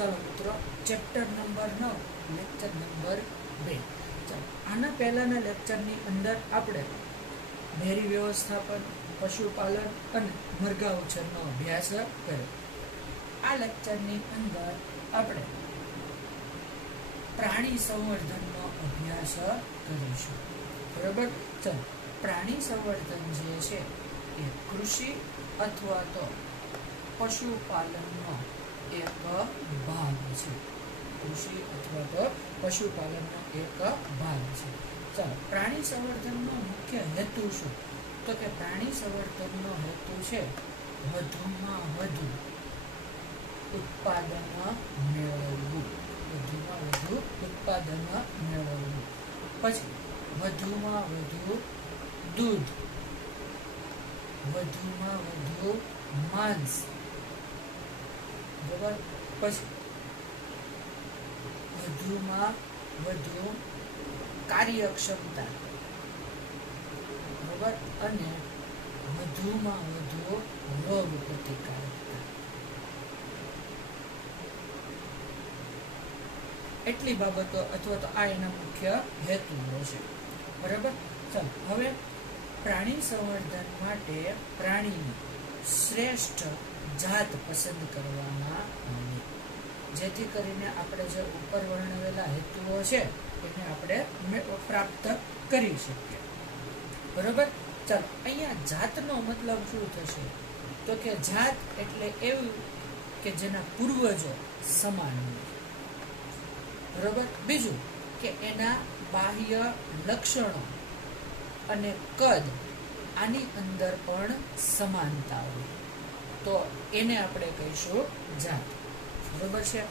ચાલો મિત્રો, chapter number 9 lecture number 2. ચાલો, આના પહેલાના લેક્ચરની અંદર આપણે ડેરી વ્યવસ્થાપન, પશુપાલન અને મરઘા ઉછેરનો અભ્યાસ કર્યો. આ લેક્ચરની અંદર આપણે પ્રાણી સંવર્ધનનો અભ્યાસ કરીશું. બરાબર? ચાલો, પ્રાણી સંવર્ધન જે છે એ કૃષિ અથવા તો પશુપાલનનો એક ભાગ છે. કૃષિ અથવા તો પશુપાલનનો એક ભાગ છે. ચાલો, પ્રાણી સંવર્ધનનો મુખ્ય હેતુ શું? તો કે પ્રાણી સંવર્ધનનો હેતુ છે વધુમાં વધુ ઉત્પાદન મેળવવું. વધુમાં વધુ ઉત્પાદન મેળવવું. પછી વધુમાં વધુ દૂધ, વધુમાં વધુ માંસ. બરાબર? પછી વધુમાં વધુ કાર્યક્ષમતા. બરાબર? અને વધુમાં વધુ રોગ પ્રતિકારકતા. એટલી બાબતો અથવા તો આ એના મુખ્ય હેતુઓ છે. બરાબર? ચાલો, હવે પ્રાણી સંવર્ધન માટે પ્રાણીની શ્રેષ્ઠ જાત પસંદ કરવામાં આવે, જેથી કરીને આપણે જે ઉપર વર્ણવેલા હેતુઓ છે એને આપણે પ્રાપ્ત કરી શકીએ. બરાબર? ચાલો, અહીંયા જાતનો મતલબ શું થશે? તો કે જાત એટલે એવું કે જેના પૂર્વજો સમાન હોય. બરાબર? બીજું કે એના બાહ્ય લક્ષણો અને કદ આની અંદર પણ સમાનતા હોય, તો એને આપણે કહીશું જાત. બરાબર છે?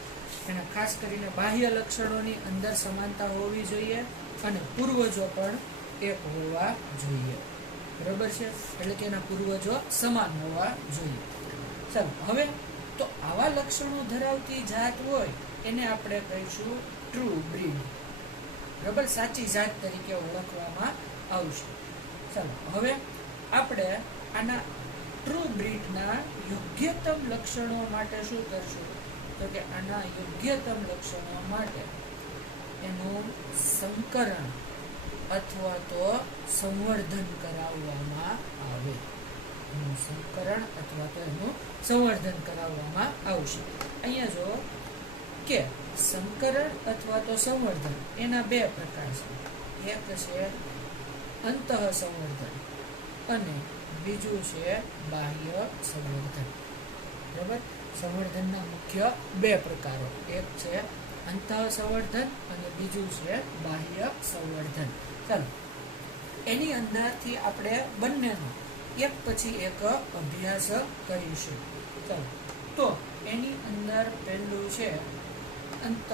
એને ખાસ કરીને બાહ્ય લક્ષણોની અંદર સમાનતા હોવી જોઈએ અને પૂર્વજો પણ એક હોવા જોઈએ. બરાબર છે? એટલે કે એના પૂર્વજો સમાન હોવા જોઈએ. ચાલો, હવે તો આવા લક્ષણો ધરાવતી જાત હોય એને આપણે કહીશું ટ્રુ બ્રીડ. બરાબર? સાચી જાત તરીકે ઓળખવામાં આવશે. ચાલો, હવે આપણે આના ટ્રુ બ્રીડના યોગ્યતમ લક્ષણો માટે શું કરશું? તો કે આના યોગ્યતમ લક્ષણો માટે એનું સંકરણ અથવા તો સંવર્ધન કરાવવામાં આવે. એનું સંકરણ અથવા તો એનું સંવર્ધન કરાવવામાં આવશે. અહીંયા જો કે સંકરણ અથવા તો સંવર્ધન એના બે પ્રકાર છે. એક છે અંતઃ સંવર્ધન અને બીજું છે બાહ્ય સંવર્ધન. બરાબર? સંવર્ધનના મુખ્ય બે પ્રકારો, એક છે અંતઃ સંવર્ધન અને બીજું છે બાહ્ય સંવર્ધન. ચાલો, એની અંદરથી આપણે બંનેનો એક પછી એક અભ્યાસ કરીશું. ચાલો, તો એની અંદર પહેલું છે અંતઃ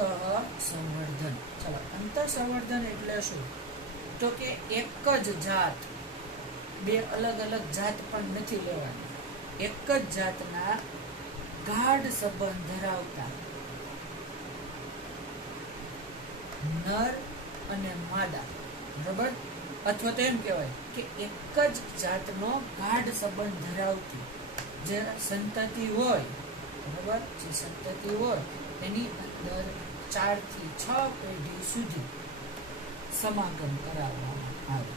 સંવર્ધન. ચાલો, અંતઃ સંવર્ધન એટલે શું? તો કે એક જ જાત, બે અલગ અલગ જાત પણ નથી લેવાની, એક જ જાતના ગાઢ સંબંધ ધરાવતા નર અને માદા. બરાબર? અથવા તો એમ કહેવાય કે એક જ જાતનો ગાઢ સંબંધ ધરાવતી જે સંતતિ હોય, બરાબર, જે સંતતિ હોય એની અંદર 4 થી 6 પેઢી સુધી સમાગમ કરાવવામાં આવે.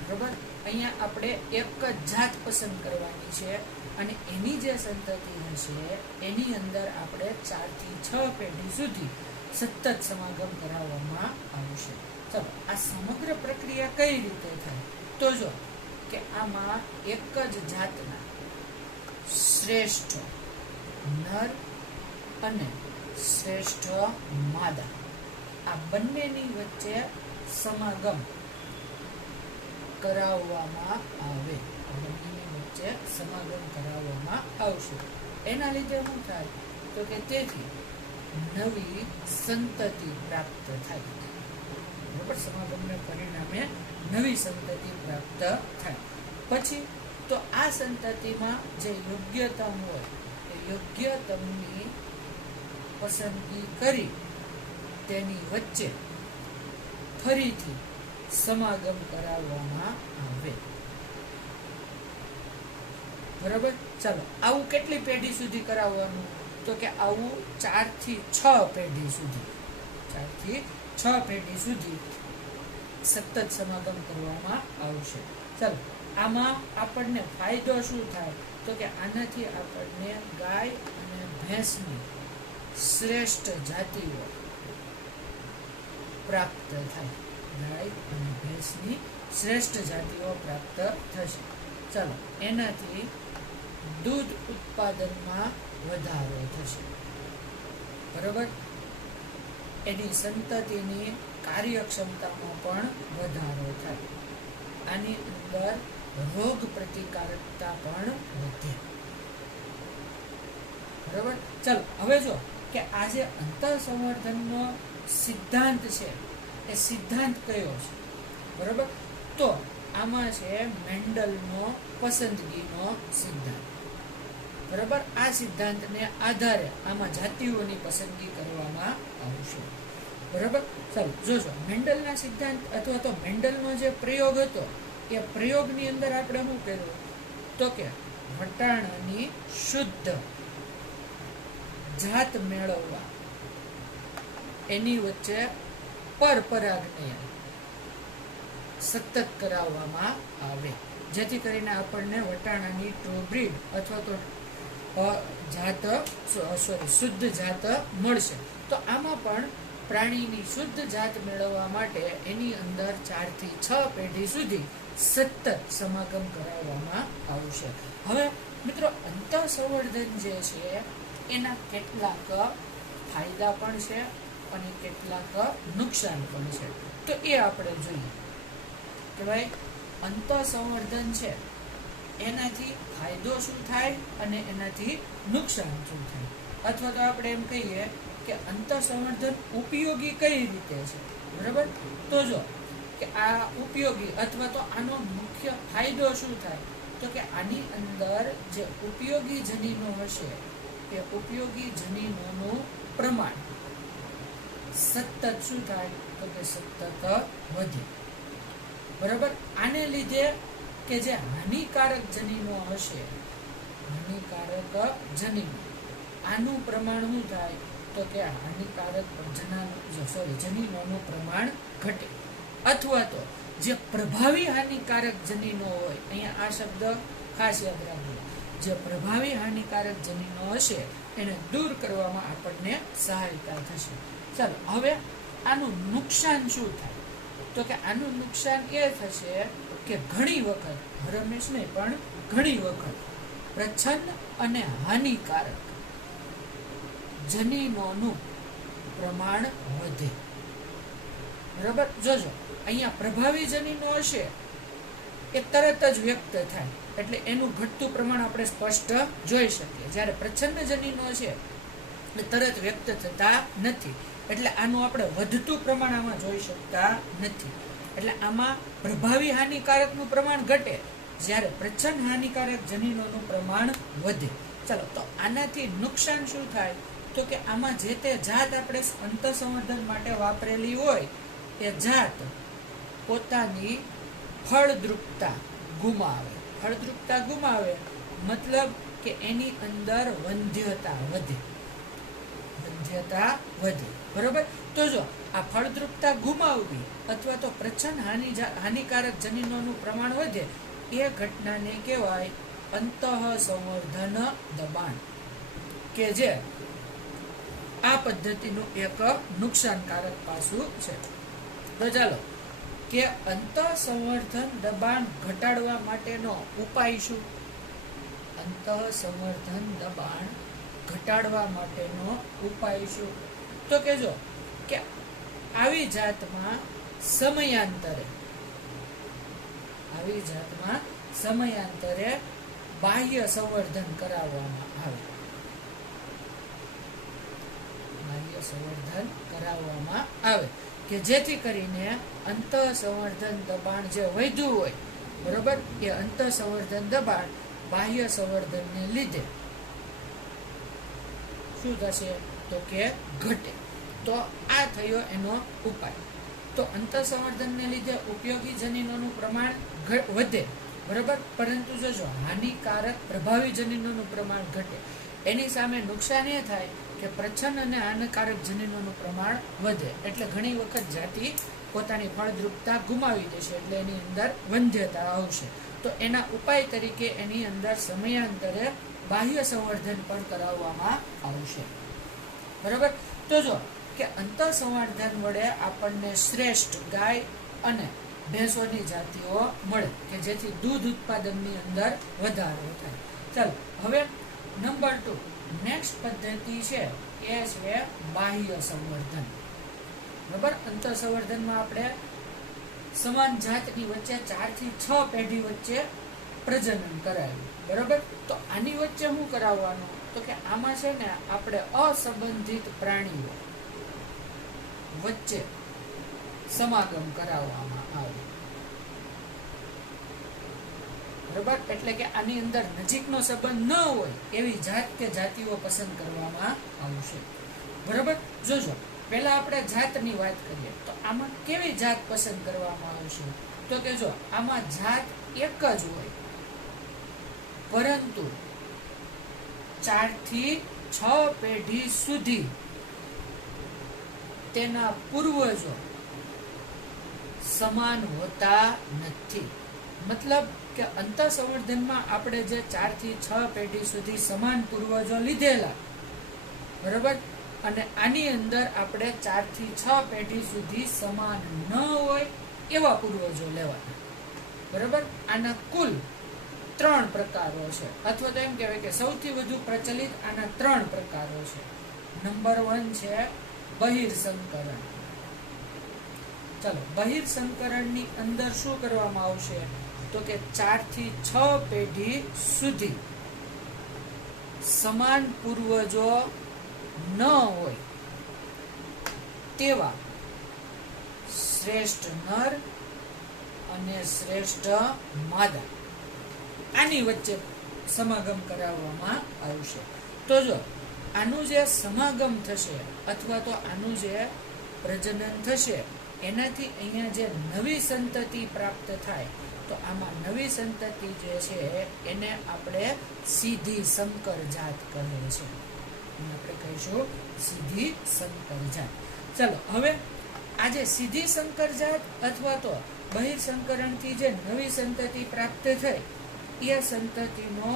બરાબર? અહીંયા આપણે એક જ જાત પસંદ કરવાની છે અને એની જે સંતતિ હશે એની અંદર આપણે 4 થી 6 પેઢી સુધી સતત સમાગમ કરાવવામાં આવશે. ચલો, આ સમગ્ર પ્રક્રિયા કઈ રીતે થાય? તો જો કે આમાં એક જ જાતના શ્રેષ્ઠ નર અને શ્રેષ્ઠ માદા આ બંનેની વચ્ચે સમાગમ કરાવવામાં આવે. બંનેની વચ્ચે સમાગમ કરાવવામાં આવશે. એના લીધે શું થાય? તો કે તેથી નવી સંતતિ પ્રાપ્ત થાય. બરાબર? સમાગમને પરિણામે નવી સંતતિ પ્રાપ્ત થાય. પછી તો આ સંતતિમાં જે યોગ્યતમ હોય એ યોગ્યતમની પસંદગી કરી તેની વચ્ચે ફરીથી સમાગમ કરાવવામાં આવે. બરાબર. ચાલો, આવું કેટલી પેઢી સુધી કરાવવાનું? તો કે આવું 4 થી 6 પેઢી સુધી, 4 થી 6 પેઢી સુધી સતત સમાગમ કરવામાં આવશે. ચાલો, આમાં આપણને ફાયદો શું થાય? તો કે આનાથી આપણને ગાય અને ભેંસની શ્રેષ્ઠ જાતિઓ પ્રાપ્ત થાય. ગાય અને ભેંસની શ્રેષ્ઠ જાતિઓ પ્રાપ્ત થશે. ચાલો, એનાથી દૂધ ઉત્પાદનમાં વધારો થશે. બરોબર. એની સંતતિની કાર્યક્ષમતામાં પણ વધારો થાય. આની અંદર રોગ પ્રતિકારકતા પણ વધે. બરોબર. ચાલો, હવે જો કે આ જે અંતઃસંવર્ધનનો સિદ્ધાંત છે એ સિદ્ધાંત કયો છે? બરોબર. તો આમાં છે મેન્ડલનો પસંદગીનો સિદ્ધાંત. બરોબર. આ સિદ્ધાંતને આધારે આમાં જાતિઓની પસંદગી કરવામાં આવશે. બરોબર. ચાલો, જોજો મેન્ડલના સિદ્ધાંત અથવા તો મેન્ડલનો જે પ્રયોગ હતો એ પ્રયોગની અંદર આપણે શું કર્યું? તો કે વટાણાની શુદ્ધ જાત મેળવવા એની વચ્ચે પરપરાગને સતત કરાવવામાં આવે, જેથી કરીને આપણને વટાણાની ટ્રુ બ્રીડ અથવા તો શુદ્ધ જાત મળશે. તો આમાં પણ પ્રાણીની શુદ્ધ જાત મેળવવા માટે એની અંદર 4 થી 6 પેઢી સુધી સતત સમાગમ કરાવવામાં આવશે. હવે મિત્રો, અંતઃસંવર્ધન જે છે એના કેટલાક ફાયદા પણ છે અને કેટલાક નુકસાન પણ છે. તો એ આપણે જોઈએ કે ભાઈ અંતઃસંવર્ધન છે એનાથી ફાયદો શું થાય અને એનાથી નુકસાન શું થાય, અથવા તો આપણે એમ કહીએ કે અંતઃસંવર્ધન ઉપયોગી કઈ રીતે છે. બરાબર. તો જો કે આ ઉપયોગી અથવા તો આનો મુખ્ય ફાયદો શું થાય? તો કે આની અંદર જે ઉપયોગી જનીનો હશે એ ઉપયોગી જનીનોનું પ્રમાણ સતત શું થાય? તો કે સતત વધે. બરાબર. આને લીધે કે જે હાનિકારક જનીનો હશે, હાનિકારક જનીનો, આનું પ્રમાણ શું થાય? તો કે હાનિકારક જનીનોનું પ્રમાણ ઘટે. અથવા તો જે પ્રભાવી હાનિકારક જનીનો હોય, અહીંયા આ શબ્દ ખાસ યાદ રાખજો, જે પ્રભાવી હાનિકારક જનીનો હશે એને દૂર કરવામાં આપણને સહાયતા થશે. ચાલો, હવે આનું નુકસાન શું થાય? તો કે આનું નુકસાન એ થશે કે ઘણી વખત, હરમેશ નહીં પણ ઘણી વખત પ્રચ્છન્ન અને હાનિકારક જનીનોનું પ્રમાણ વધે. બરાબર. જોજો, અહીંયા પ્રભાવી જનીનો હશે એ તરત જ વ્યક્ત થાય, એટલે એનું ઘટતું પ્રમાણ આપણે સ્પષ્ટ જોઈ શકીએ. જ્યારે પ્રચ્છન્ન જનીનો છે એ તરત વ્યક્ત થતા નથી, એટલે આનું આપણે વધતું પ્રમાણ આમાં જોઈ શકતા નથી. એટલે આમાં પ્રભાવી હાનિકારકનું પ્રમાણ ઘટે, જ્યારે પ્રચ્છન્ન હાનિકારક જનીનોનું પ્રમાણ વધે. ચાલો, તો આનાથી નુકસાન શું થાય? તો કે આમાં જે તે જાત આપણે અંતઃસંવર્ધન માટે વાપરેલી હોય એ જાત પોતાની ફળદ્રુપતા ગુમાવે. ફળદ્રુપતા ગુમાવે મતલબ કે એની અંદર વંધ્યતા વધે. વંધ્યતા વધે. બરોબર. તો જો આ ફળદ્રુપતા ગુમાવવી અથવા તો પ્રચ્છન્ન હાનિકારક જનીનોનું પ્રમાણ વધે, એ ઘટનાને કહેવાય અંતઃસંવર્ધન દબાણ, કે જે આ પદ્ધતિનું એક નુકસાનકારક પાસું છે. તો ચાલો, કે અંતઃસંવર્ધન દબાણ ઘટાડવા માટેનો ઉપાય શું? અંતઃસંવર્ધન દબાણ ઘટાડવા માટેનો ઉપાય શું? તો કે જો કે આવી જાતમાં સમયાંતરે બાહ્ય સંવર્ધન કરાવવામાં આવે. બાહ્ય સંવર્ધન કરાવવામાં આવે કે જેથી કરીને અંતઃસંવર્ધન દબાણ જે વધ્યું હોય, બરોબર, એ અંતઃસંવર્ધન દબાણ બાહ્ય સંવર્ધનને લીધે શું થશે? તો કે ઘટે. તો આ થયો એનો ઉપાય. તો અંતઃસંવર્ધનને લીધે ઉપયોગી જનીનોનું પ્રમાણ વધે બરોબર. પરંતુ જો હાનિકારક પ્રભાવી જનીનોનું પ્રમાણ ઘટે, એની સામે નુકસાન એ થાય કે પ્રચ્છન્ન અને હાનિકારક જનીનોનું પ્રમાણ વધે. એટલે ઘણી વખત જાતિ પોતાની ફળદ્રુપતા ગુમાવી દેશે, એટલે એની અંદર વંધ્યતા આવશે. તો એના ઉપાય તરીકે એની અંદર સમયાંતરે બાહ્ય સંવર્ધન પણ કરાવવામાં આવશે. બરોબર. તો જો કે અંતર સંવર્ધન વડે આપણને શ્રેષ્ઠ ગાય અને ભેંસોની જાતિઓ મળે કે જેથી દૂધ ઉત્પાદનની અંદર વધારો થાય. ચાલો હવે નંબર 2 નેક્સ્ટ પદ્ધતિ છે એ છે બાહ્ય સંવર્ધન. બરાબર. અંતર સંવર્ધનમાં આપણે સમાન જાતની વચ્ચે 4 થી 6 પેઢી વચ્ચે પ્રજનન કરાવ્યું. બરાબર. તો આની વચ્ચે શું કરાવવાનું, તો કે આમાં છે ને આપણે અસંબંધિત પ્રાણીઓ વચ્ચે સમાગમ કરાવવામાં આવે. બરાબર. એટલે કે આની અંદર નજીકનો સંબંધ ન હોય એવી જાત કે જાતિઓ પસંદ કરવામાં આવશે. બરાબર. જોજો પહેલા આપણે જાતની વાત કરીએ તો આમાં કેવી જાત પસંદ કરવામાં આવશે, તો કે જો આમાં જાત એક જ હોય પરંતુ 4 થી 6 પેઢી સુધી તેના પૂર્વજો સમાન હોતા નથી. મતલબ કે અંતર સંવર્ધનમાં આપણે જે 4 થી 6 પેઢી સુધી સમાન પૂર્વજો લીધેલા, બરાબર, અને આની અંદર આપણે 4 થી 6 પેઢી સુધી સમાન ન હોય એવા પૂર્વજો લેવાના. બરાબર. આના કુલ 3 પ્રકારો છે, અથવા તો એમ કહેવાય કે સૌથી વધુ પ્રચલિત આના 3 પ્રકારો છે. નંબર 1 છે બહિર્સંકરણ. ચાલો, બહિર્સંકરણની અંદર શું કરવામાં આવશે, તો કે 4 થી 6 પેઢી સુધી સમાન પૂર્વજો ન હોય તેવા શ્રેષ્ઠ નર અને શ્રેષ્ઠ માદા આની વચ્ચે સમાગમ કરાવવામાં આવશે. તો જો આનું જે સમાગમ થશે અથવા તો આનું જે પ્રજનન થશે એનાથી અહીંયા જે નવી સંતતિ પ્રાપ્ત થાય, તો આમાં નવી સંતતિ જે છે એને આપણે સીધી સંકર જાત કહે છે. આપણે કહીશું સીધી સંકર જાત. ચલો હવે આ જે સીધી સંકર જાત અથવા તો બહિર્સંકરણથી જે નવી સંતતિ પ્રાપ્ત થઈ એ સંતતિનો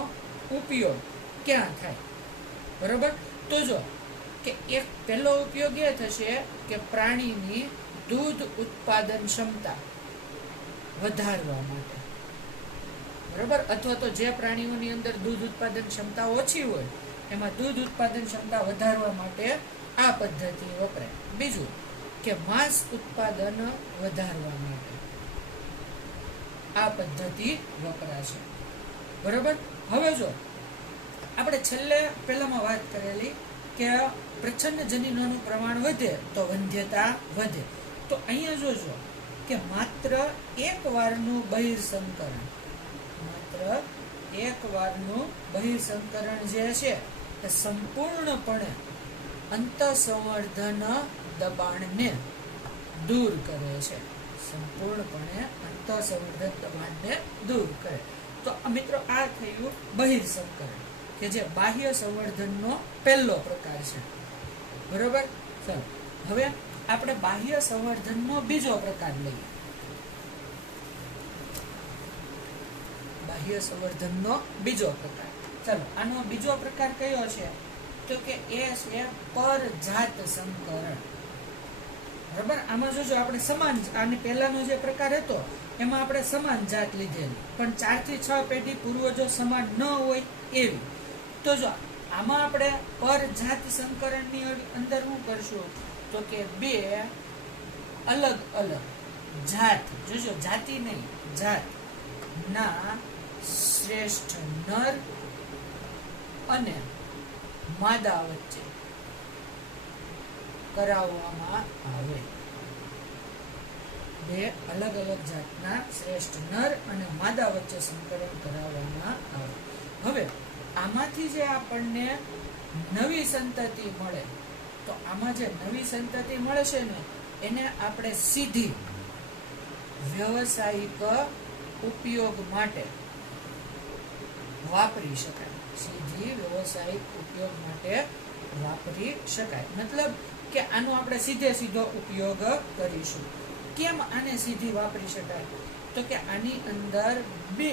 ઉપયોગ ક્યાં થાય, બરોબર. તો જો કે એક પહેલો ઉપયોગ એ થશે કે પ્રાણીની દૂધ ઉત્પાદન ક્ષમતા વધારવા માટે, બરોબર, અથવા તો જે પ્રાણીઓની અંદર દૂધ ઉત્પાદન ક્ષમતા ઓછી હોય એમાં દૂધ ઉત્પાદન ક્ષમતા વધારવા માટે આ પદ્ધતિ વપરાય. બીજું કે માંસ ઉત્પાદન વધારવા માટે આ પદ્ધતિ વપરાશે, બરોબર. હવે જો આપણે છેલ્લે પહેલામાં વાત કરેલી કે પ્રચ્છન્ન જનીનોનું પ્રમાણ વધે તો વંધ્યતા વધે. તો અહીંયા જોજો કે માત્ર એક વારનું બહિર્સંકરણ, માત્ર એક વારનું બહિર્સંકરણ જે છે એ સંપૂર્ણપણે અંતઃસંવર્ધન દબાણને દૂર કરે છે, સંપૂર્ણપણે અંતઃસંવર્ધન દબાણને દૂર કરે. તો મિત્રો આ થયું બહિર્સંકરણ કે જે બાહ્ય સંવર્ધનનો પહેલો પ્રકાર છે, બરોબર. ચલો હવે આપણે બાહ્ય સંવર્ધનનો બીજો પ્રકાર લઈએ. બાહ્ય સંવર્ધનનો બીજો પ્રકાર, ચલો આનો બીજો પ્રકાર કયો છે, તો કે એ છે પરજાત સંકરણ, બરાબર. આમાં જોજો આપણે સમાન, આને પહેલાનો જે પ્રકાર હતો એમાં આપણે સમાન જાત લીધેલી, પણ 4 થી 6 પેઢી પૂર્વજો સમાન ન હોય એવી. તો જો આમાં આપણે પરજાત સંકરણની અંદર શું કરશું, તો કે 2 અલગ અલગ જાત, જોજો જાતિ નહીં, જાત ના શ્રેષ્ઠ નર અને માદા વચ્ચે કરાવવામાં આવે. 2 અલગ અલગ જાતના શ્રેષ્ઠ નર અને માદા વચ્ચે સંકરણ કરાવવામાં આવે. હવે આમાંથી જે આપણને નવી સંતતિ મળે, તો આમાં જે નવી સંતતિ મળે છે ને એને આપણે સીધી વ્યવસાયિક ઉપયોગ માટે વાપરી શકાય, સીધી વ્યવસાયિક ઉપયોગ માટે વાપરી શકાય. મતલબ કે આનો આપણે સીધો ઉપયોગ કરીશું. કેમ આને સીધી વાપરી શકાય? તો કે આની અંદર બે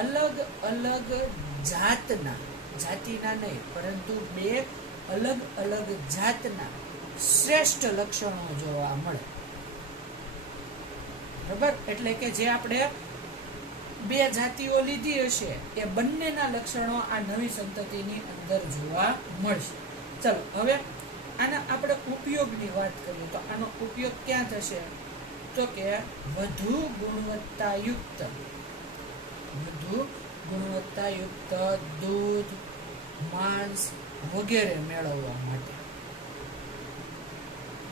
અલગ અલગ જાતિના નહીં પરંતુ બે અલગ અલગ જાતના શ્રેષ્ઠ લક્ષણો જોવા મળે. બરાબર? એટલે કે જે આપણે બે જાતિઓ લીધી હશે એ બંનેના લક્ષણો આ નવી સંતતિની અંદર જોવા મળશે. ચલો હવે આના આપણે ઉપયોગની વાત કરીએ તો આનો ઉપયોગ ક્યાં થશે? તો કે વધુ ગુણવત્તાયુક્ત દૂધ, માંસ વગેરે મેળવવા માટે.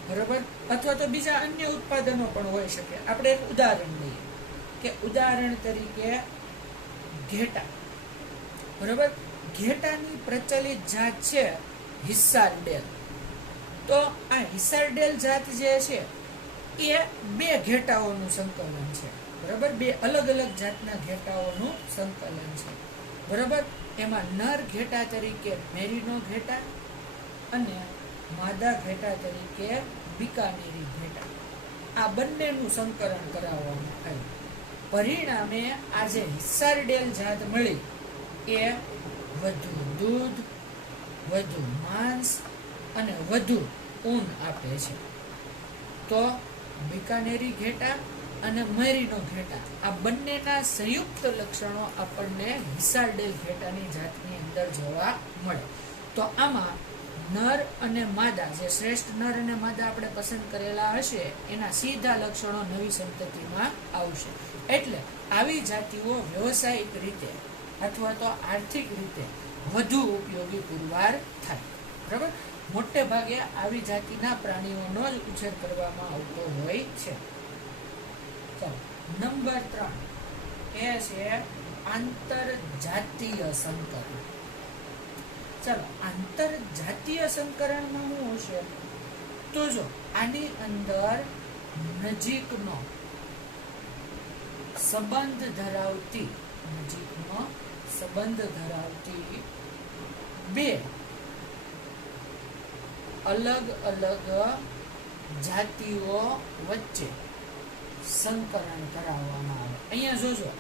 બરાબર? અથવા તો બીજા અન્ય ઉત્પાદનો પણ હોઈ શકે. આપણે એક ઉદાહરણ લઈએ કે ઉદાહરણ તરીકે ઘેટા. બરાબર? ઘેટાની પ્રચલિત જાત છે હિસારડેલ. તો આ હિસારડેલ જાત જે છે એ બે ઘેટાઓનું સંકલન છે. બરાબર? બે અલગ અલગ જાતના ઘેટાઓનું સંકલન છે. બરાબર? એમાં નર ઘેટા તરીકે મેરીનો ઘેટા અને માદા ઘેટા તરીકે બીકાનેરી ઘેટા, આ બંનેનું સંકલન કરાવવામાં આવ્યું. પરિણામે આ જે હિસારડેલ જાત મળી એ વધુ દૂધ, વધુ માંસ અને વધુ ઊન આપે છે. તો બીકાનેરી ઘેટા અને મેરીનો ઘેટા આ બંનેના સંયુક્ત લક્ષણો આપણને હિસારડેલ ઘેટાની જાતની અંદર જોવા મળે. તો આમાં નર અને માદા, જે શ્રેષ્ઠ નર અને માદા આપણે પસંદ કરેલા હશે એના સીધા લક્ષણો નવી સંતતિમાં આવશે. એટલે આવી જાતિઓ વ્યવસાયિક રીતે અથવા તો આર્થિક રીતે વધુ ઉપયોગી પુરવાર થાય. બરાબર? મોટે ભાગે આવી જાતિના પ્રાણીઓનો જ ઉછેર કરવામાં આવતો હોય છે. નંબર 3 એ છે આંતરજાતીય સંકરણ. ચલો, આંતરજાતીય સંકરણમાં શું હશે? તો જો આની અંદર નજીકનો સંબંધ ધરાવતી બે અલગ અલગ જાતિઓ વચ્ચે સંકરણ કરાવવામાં આવે. અહીંયા જોજો,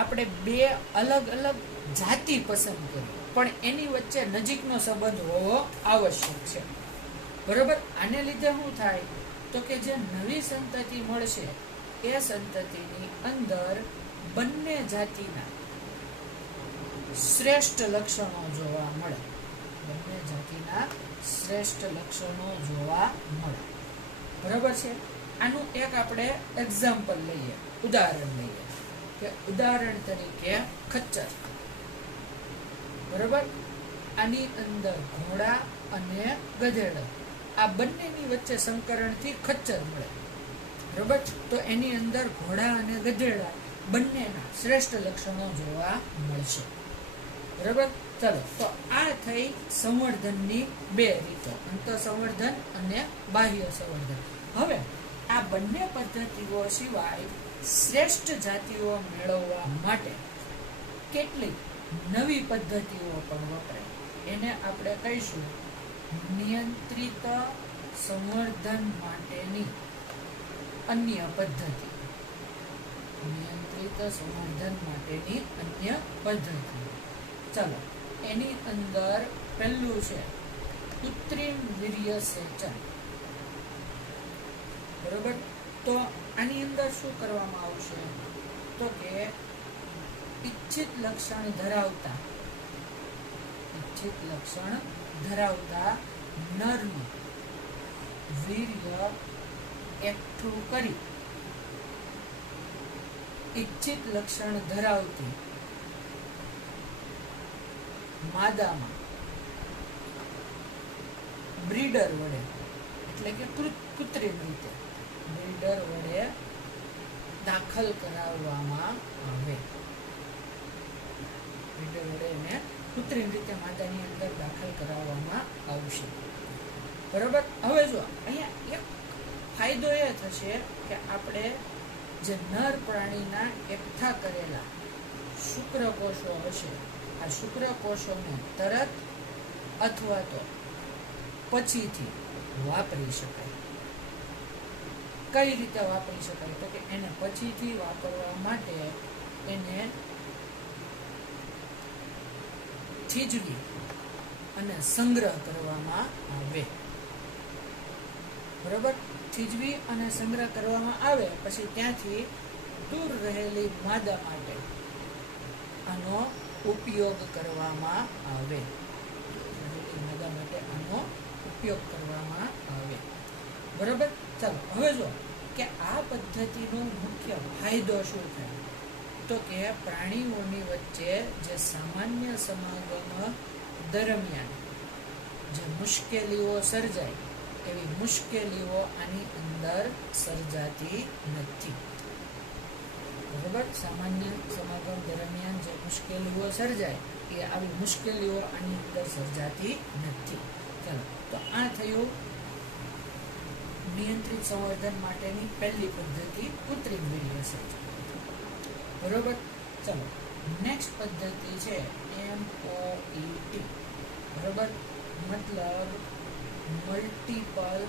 આપણે બે અલગ અલગ જાતિ પસંદ કરી પણ એની વચ્ચે નજીકનો સંબંધ હોવો આવશ્યક છે. બરોબર? આને લીધે શું થાય? તો કે જે નવી સંતતિ મળશે એ સંતતિની અંદર બંને જાતિના શ્રેષ્ઠ લક્ષણો જોવા મળે. બરાબર છે? આનું એક આપણે એક્ઝામ્પલ લઈએ, ઉદાહરણ લઈએ કે ઉદાહરણ તરીકે ખચ્ચર. બરાબર? આની અંદર ઘોડા અને ગધેડા આ બંનેની વચ્ચે સંકરણથી ખચ્ચર મળે. બરાબર? તો એની અંદર ઘોડા અને ગધેડા બંનેના શ્રેષ્ઠ લક્ષણો જોવા મળશે. બરાબર? ચલો, તો આ થઈ સંવર્ધનની બે રીતો, અંતઃસંવર્ધન અને બાહ્ય સંવર્ધન. હવે આ બંને પદ્ધતિઓ સિવાય શ્રેષ્ઠ જાતિઓ મેળવવા માટે કેટલીક નવી પદ્ધતિઓ પણ વપરાય. એને આપણે કહીશું નિયંત્રિત સંવર્ધન માટેની અન્ય પદ્ધતિ. ચલો, એની અંદર પહેલું છે કૃત્રિમ વીર્યસેચન. બરોબર? તો આની અંદર શું કરવામાં આવશે? તો કે ઇચ્છિત લક્ષણ ધરાવતા નરનું વીર્ય એકઠું કરી ઇચ્છિત લક્ષણ ધરાવતી માદામાં બ્રીડર વડે, એટલે કે કૃત્રિમ રીતે બ્રીડર વડે દાખલ કરાવવામાં આવે. બ્રીડર વડે એને કૃત્રિમ રીતે માદાની અંદર દાખલ કરાવવામાં આવશે. બરોબર? હવે જો અહીંયા એક ફાયદો એ થશે કે આપણે જે નર પ્રાણીના એકઠા કરેલા શુક્રકોષો હશે, આ શુક્રકોષોને તરત અથવા તો પછીથી વાપરી શકાય. કઈ રીતે વાપરી શકાય? તો કે એને પછીથી વાપરવા માટે એને થીજવી અને સંગ્રહ કરવામાં આવે. બરોબર? થીજવી અને સંગ્રહ કરવામાં આવે પછી ત્યાંથી દૂર રહેલી માદા માટે આનો ઉપયોગ કરવામાં આવે. માદા માટે આનો ઉપયોગ કરવામાં આવે. બરોબર? ચાલો હવે જો કે આ પદ્ધતિનો મુખ્ય ફાયદો શું થાય? તો કે પ્રાણીઓની વચ્ચે જે સામાન્ય સમાગમ દરમિયાન જે મુશ્કેલીઓ સર્જાય એવી મુશ્કેલીઓ આની અંદર સર્જાતી નથી. બરોબર? સામાન્ય સમાગમ દરમિયાન જે મુશ્કેલીઓ સર્જાય એ આવી મુશ્કેલીઓ આની અંદર સર્જાતી નથી. ચાલો, તો આ થયું નિયંત્રિત સંવર્ધન માટેની પહેલી પદ્ધતિ, કૃત્રિમ વીર્યસેચન. બરોબર? ચાલો, નેક્સ્ટ પદ્ધતિ છે MOET. બરોબર? મતલબ multiple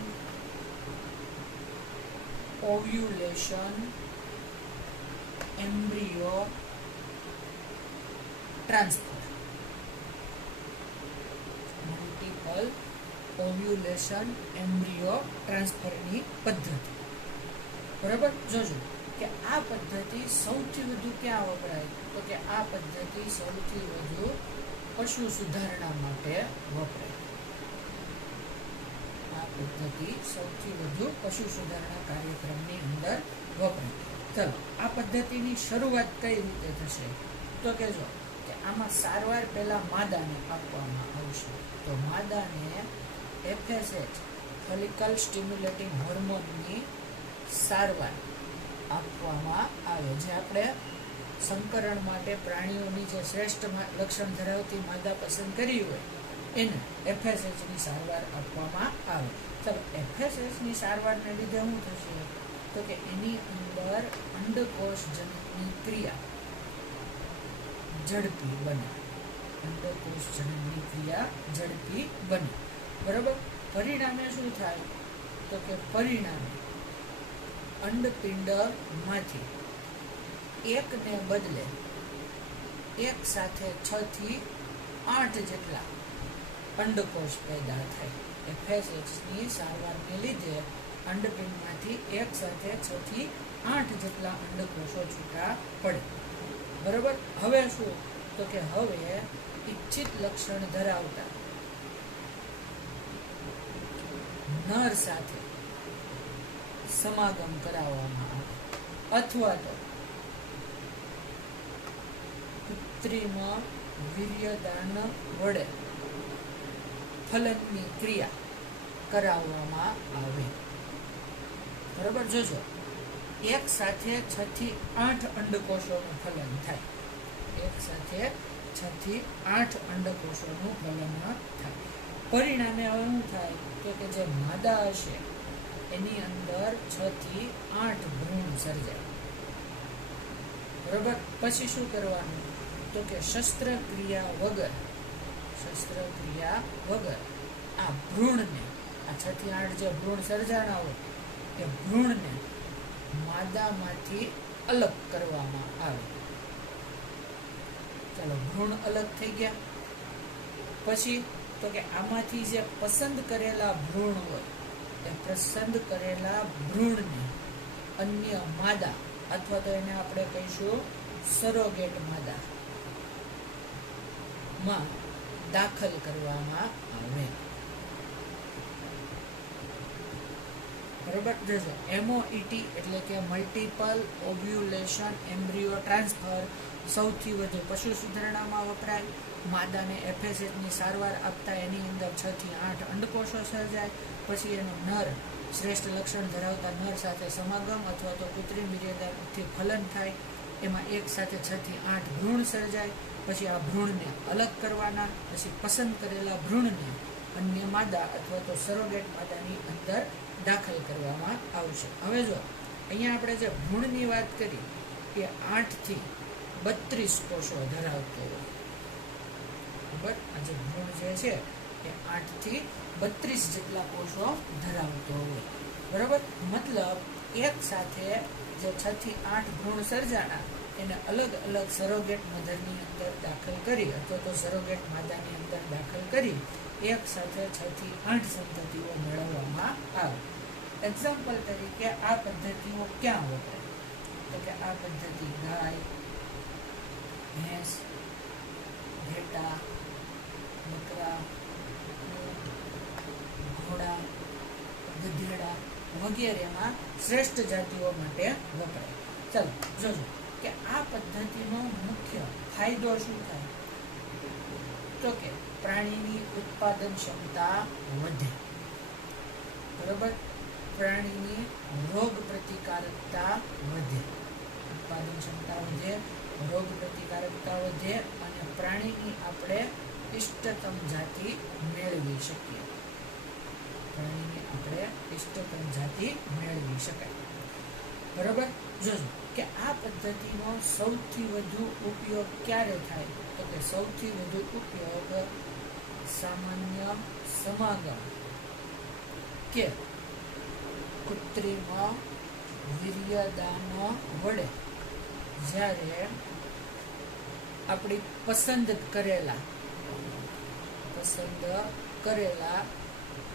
ovulation embryo transfer. Multiple ovulation embryo ટ્રાન્સફરની પદ્ધતિ. બરાબર? જોજો કે આ પદ્ધતિ સૌથી વધુ ક્યાં વપરાય? તો કે આ પદ્ધતિ સૌથી વધુ પશુ સુધારણા માટે વપરાય. આ પદ્ધતિ સૌથી વધુ પશુ સુધારણા કાર્યક્રમની અંદર વપરાય. ચલો, આ પદ્ધતિની શરૂઆત કઈ રીતે થશે? તો કે જો કે આમાં સારવાર પહેલા માદાને આપવામાં આવશે. તો માદાને FSH ફોલિકલ સ્ટિમ્યુલેટિંગ હોર્મોનની સારવાર આપવામાં આવે. જે આપણે સંકરણ માટે પ્રાણીઓની જે શ્રેષ્ઠ લક્ષણ ધરાવતી માદા પસંદ કરી હોય એને FSH ની સારવાર આપવામાં આવે. ચાલો, FSH ની સારવારને લીધે શું થશે? તો કે એની અંદર અંડકોષ જનનની ક્રિયા ઝડપી બને. અંડકોષ જનનની ક્રિયા ઝડપી બને. બરાબર? પરિણામે શું થાય? તો કે પરિણામે અંડપિંડમાંથી એકને બદલે એક સાથે 6 થી 8 જેટલા અંડકોષ પેદા થાય. FSH ની સારવારને લીધે અંડપિંડમાંથી એક સાથે 6 થી 8 જેટલા અંડકોષો છૂટા પડે. બરાબર? હવે શું? તો કે હવે ઈચ્છિત લક્ષણ ધરાવતા નર સાથે સમાગમ કરાવવામાં આવે અથવા તો કૃત્રિમ વીર્યદાન વડે ફલનની ક્રિયા કરાવવામાં આવે. બરાબર? જોજો, એક સાથે 6 થી 8 અંડકોષોનું ફલન થાય. એક સાથે 6 થી 8 અંડકોષોનું ફલન થાય. પરિણામે હવે શું થાય? તો કે જે માદા હશે એની અંદર 6 થી 8 ભ્રૂણ સર્જાય. બરાબર? પછી શું કરવાનું? તો કે શસ્ત્રક્રિયા વગર આ ભ્રૂણને, આ 6 થી 8 જે ભ્રૂણ સર્જાણા હોય એ ભ્રૂણને માદામાંથી અલગ કરવામાં આવે. ચાલો, ભ્રૂણ અલગ થઈ ગયા. પછી તો કે આમાંથી જે પસંદ કરેલા ભ્રૂણ હોય એ પસંદ કરેલા ભ્રૂણને અન્ય માદા અથવા તો એને આપણે કહીશું સરોગેટ માદા માં દાખલ કરવામાં આવે. બરોબર? જોજો, MOET એટલે કે મલ્ટીપલ ઓવ્યુલેશન એમ્બ્રિયો ટ્રાન્સફર સૌથી વધુ પશુ સુધારણામાં વપરાય. માદાને FSH ની સારવાર આપતા એની અંદર 6 થી 8 અંડકોષો સર્જાય. પછી એનો નર શ્રેષ્ઠ લક્ષણ ધરાવતા નર સાથે સમાગમ અથવા તો કૃત્રિમ વીર્યદાનથી ફલન થાય. એમાં એક સાથે 6 થી 8 ભ્રૂણ સર્જાય. પછી આ ભ્રૂણને અલગ કરવાના. પછી પસંદ કરેલા ભ્રૂણને અન્ય માદા અથવા તો સરોગેટ માદાની અંદર દાખલ કરવામાં આવશે. હવે જો અહીંયા આપણે જે ભ્રૂણની વાત કરી એ 8 થી 32 કોષો ધરાવતો હોય. બરાબર, આ જે ભ્રૂણ જે છે એ 8 થી 32 જેટલા કોષો ધરાવતો હોય. બરાબર, મતલબ એક સાથે જે 6 થી 8 ભ્રૂણ સર્જાણા એને અલગ અલગ સરોગેટ મધરની અંદર દાખલ કરી અથવા તો સરોગેટ માદાની અંદર દાખલ કરી એક સાથે 6 થી 8 સંતતિઓ મેળવવામાં આવે. એક્ઝામ્પલ તરીકે આ પદ્ધતિઓ ક્યાં વપરાય? તો કે આ પદ્ધતિ ગાય, ભેંસ, ઘેટા, બકરા, ઘોડા, ગધેડા વગેરેમાં શ્રેષ્ઠ જાતિઓ માટે વપરાય. ચાલો જોજો કે આ પદ્ધતિનો મુખ્ય ફાયદો શું થાય? તો કે પ્રાણીની ઉત્પાદન ક્ષમતા વધે. બરોબર, પ્રાણીની રોગ પ્રતિકારકતા વધે, ઉત્પાદન ક્ષમતા વધે, રોગ પ્રતિકારકતા વધે અને પ્રાણીની આપણે ઇષ્ટતમ જાતિ મેળવી શકીએ. પ્રાણીની આપણે ઇષ્ટતમ જાતિ મેળવી શકાય. બરોબર, જોજો કે આ પદ્ધતિનો સૌથી વધુ ઉપયોગ ક્યારે થાય? તો કે સૌથી વધુ ઉપયોગ સામાન્ય સમાગમ કે કૃત્રિમ વીર્યદાન વડે જ્યારે આપણી પસંદ કરેલા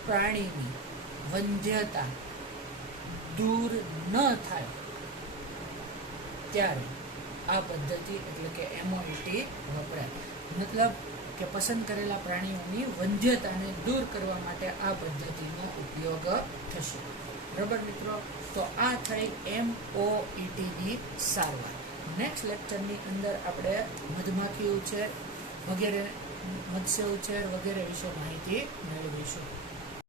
પ્રાણીની વંધ્યતા દૂર ન થાય ત્યારે આ પદ્ધતિ એટલે કે એમઓઈટી વપરાય. મતલબ કે પસંદ કરેલા પ્રાણીઓની વંધ્યતાને દૂર કરવા માટે આ પદ્ધતિનો ઉપયોગ થશે. બરાબર મિત્રો, તો આ થઈ એમઓઈટીની સારવાર. નેક્સ્ટ લેક્ચરની અંદર આપણે મધમાખી ઉછેર વગેરે, મત્સ્ય ઉછેર વગેરે વિશે માહિતી મેળવીશું.